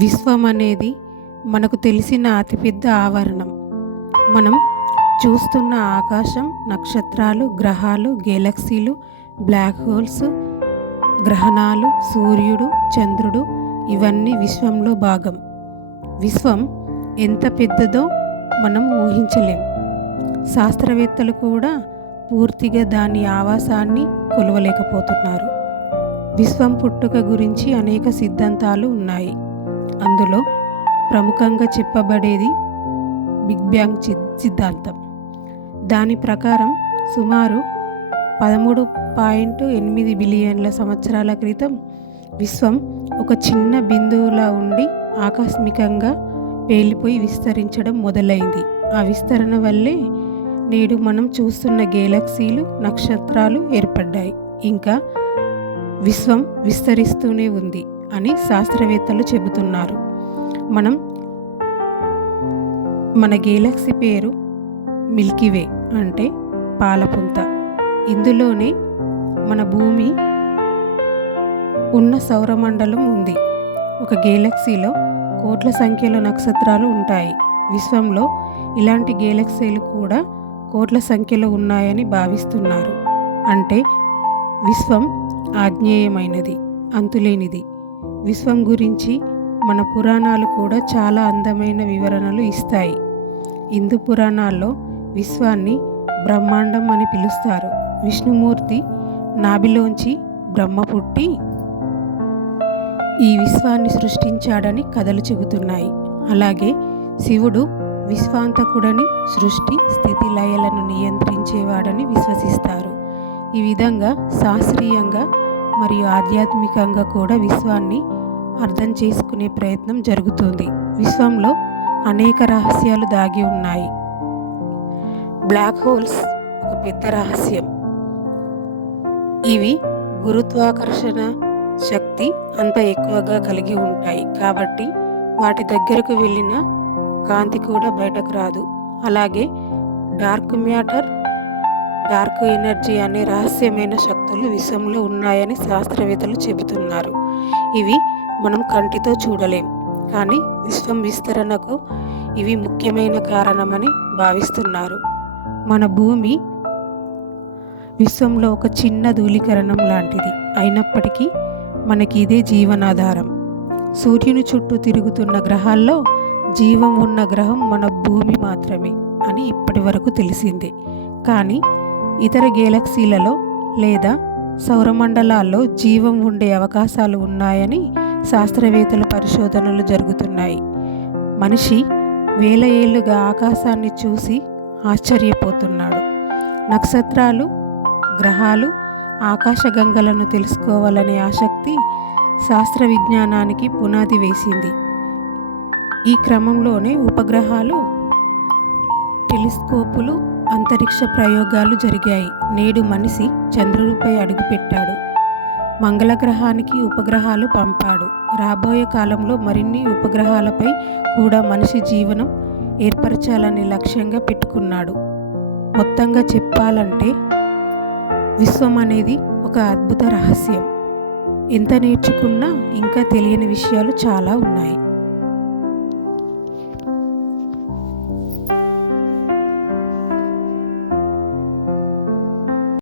విశ్వం అనేది మనకు తెలిసిన అతిపెద్ద ఆవరణం. మనం చూస్తున్న ఆకాశం, నక్షత్రాలు, గ్రహాలు, గెలాక్సీలు, బ్లాక్ హోల్స్, గ్రహణాలు, సూర్యుడు, చంద్రుడు ఇవన్నీ విశ్వంలో భాగం. విశ్వం ఎంత పెద్దదో మనం ఊహించలేం. శాస్త్రవేత్తలు కూడా పూర్తిగా దాని ఆవాసాన్ని కొలవలేకపోతున్నారు. విశ్వం పుట్టుక గురించి అనేక సిద్ధాంతాలు ఉన్నాయి. అందులో ప్రముఖంగా చెప్పబడేది బిగ్ బ్యాంగ్ సిద్ధాంతం. దాని ప్రకారం సుమారు 13.8 బిలియన్ల సంవత్సరాల క్రితం విశ్వం ఒక చిన్న బిందువులా ఉండి ఆకస్మికంగా పేలిపోయి విస్తరించడం మొదలైంది. ఆ విస్తరణ వల్లే నేడు మనం చూస్తున్న గెలాక్సీలు, నక్షత్రాలు ఏర్పడ్డాయి. ఇంకా విశ్వం విస్తరిస్తూనే ఉంది అని శాస్త్రవేత్తలు చెబుతున్నారు. మన గెలాక్సీ పేరు మిల్కీవే, అంటే పాలపుంత. ఇందులోనే మన భూమి ఉన్న సౌరమండలం ఉంది. ఒక గెలాక్సీలో కోట్ల సంఖ్యలో నక్షత్రాలు ఉంటాయి. విశ్వంలో ఇలాంటి గెలాక్సీలు కూడా కోట్ల సంఖ్యలో ఉన్నాయని భావిస్తున్నారు. అంటే విశ్వం ఆజ్ఞేయమైనది, అంతులేనిది. విశ్వం గురించి మన పురాణాలు కూడా చాలా అందమైన వివరణలు ఇస్తాయి. హిందూ పురాణాల్లో విశ్వాన్ని బ్రహ్మాండం అని పిలుస్తారు. విష్ణుమూర్తి నాభిలోంచి బ్రహ్మ పుట్టి ఈ విశ్వాన్ని సృష్టించాడని కథలు చెబుతున్నాయి. అలాగే శివుడు విశ్వాంతకుడని, సృష్టి స్థితి లయలను నియంత్రించేవాడని విశ్వసిస్తారు. ఈ విధంగా శాస్త్రీయంగా మరియు ఆధ్యాత్మికంగా కూడా విశ్వాన్ని అర్థం చేసుకునే ప్రయత్నం జరుగుతుంది. విశ్వంలో అనేక రహస్యాలు దాగి ఉన్నాయి. బ్లాక్ హోల్స్ ఒక పెద్ద రహస్యం. ఇవి గురుత్వాకర్షణ శక్తి అంత ఎక్కువగా కలిగి ఉంటాయి. కాబట్టి వాటి దగ్గరకు వెళ్ళిన కాంతి కూడా బయటకు రాదు. అలాగే డార్క్ మ్యాటర్, డార్క్ ఎనర్జీ అనే రహస్యమైన శక్తులు విశ్వంలో ఉన్నాయని శాస్త్రవేత్తలు చెబుతున్నారు. ఇవి మనం కంటితో చూడలేం, కానీ విశ్వం విస్తరణకు ఇవి ముఖ్యమైన కారణమని భావిస్తున్నారు. మన భూమి విశ్వంలో ఒక చిన్న ధూళీకరణం లాంటిది అయినప్పటికీ మనకి ఇదే జీవనాధారం. సూర్యుని చుట్టూ తిరుగుతున్న గ్రహాల్లో జీవం ఉన్న గ్రహం మన భూమి మాత్రమే అని ఇప్పటి వరకు తెలిసిందే. కానీ ఇతర గెలాక్సీలలో లేదా సౌరమండలాల్లో జీవం ఉండే అవకాశాలు ఉన్నాయని శాస్త్రవేత్తల పరిశోధనలు జరుగుతున్నాయి. మనిషి వేల ఏళ్లుగా ఆకాశాన్ని చూసి ఆశ్చర్యపోతున్నాడు. నక్షత్రాలు, గ్రహాలు, ఆకాశగంగలను తెలుసుకోవాలనే ఆసక్తి శాస్త్ర విజ్ఞానానికి పునాది వేసింది. ఈ క్రమంలోనే ఉపగ్రహాలు, టెలిస్కోపులు, అంతరిక్ష ప్రయోగాలు జరిగాయి. నేడు మనిషి చంద్రుడిపై అడుగుపెట్టాడు, మంగళగ్రహానికి ఉపగ్రహాలు పంపాడు. రాబోయే కాలంలో మరిన్ని ఉపగ్రహాలపై కూడా మనిషి జీవనం ఏర్పరచాలనే లక్ష్యంగా పెట్టుకున్నాడు. మొత్తంగా చెప్పాలంటే విశ్వం అనేది ఒక అద్భుత రహస్యం. ఎంత నేర్చుకున్నా ఇంకా తెలియని విషయాలు చాలా ఉన్నాయి.